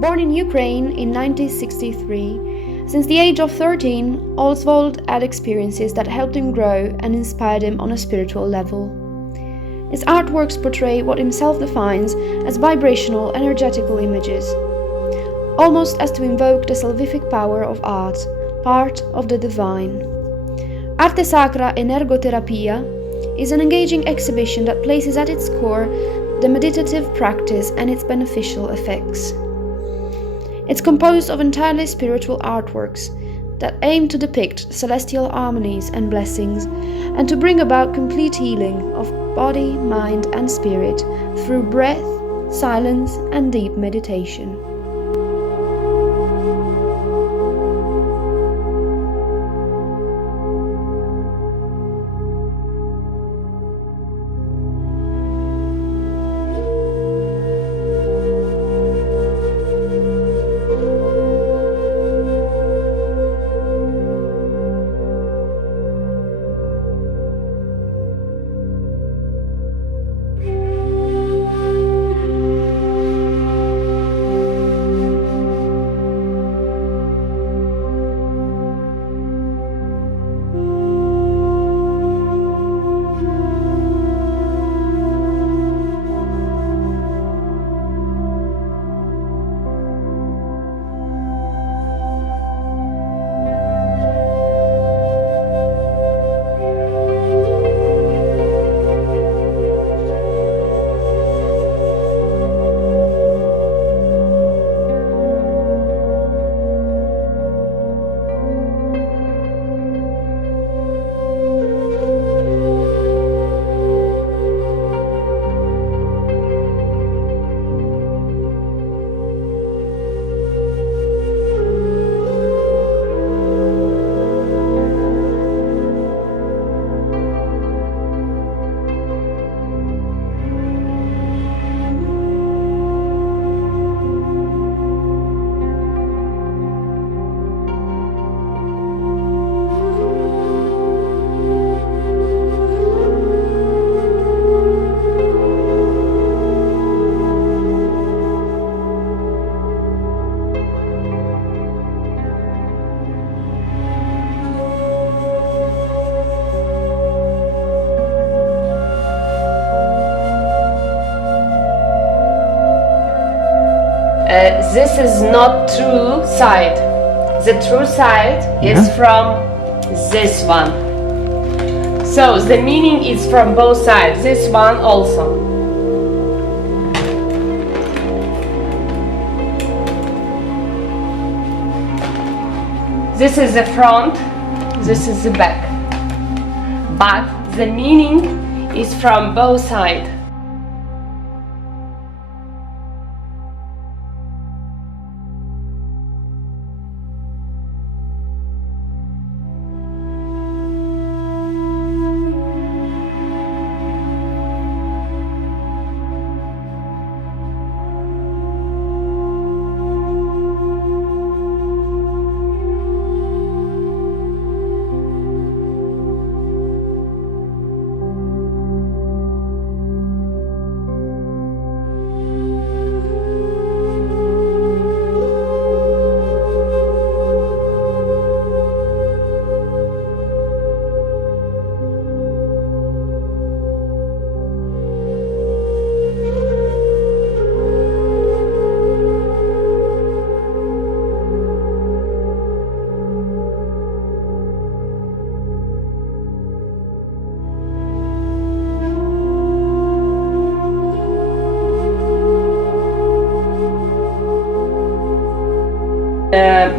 Born in Ukraine in 1963, since the age of 13, Oswald had experiences that helped him grow and inspired him on a spiritual level. His artworks portray what himself defines as vibrational, energetical images, almost as to invoke the salvific power of art, part of the divine. Arte Sacra Energoterapia is an engaging exhibition that places at its core the meditative practice and its beneficial effects. It's composed of entirely spiritual artworks that aim to depict celestial harmonies and blessings and to bring about complete healing of body, mind, and spirit through breath, silence, and deep meditation. This is not true side. The true side is from this one. So the meaning is from both sides. This one also. This is the front, this is the back. But the meaning is from both sides.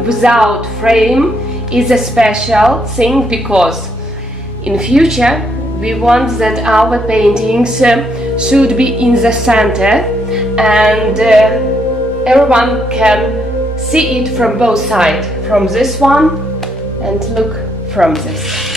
Without frame is a special thing because in future we want that our paintings should be in the center and everyone can see it from both sides, from this one and look from this.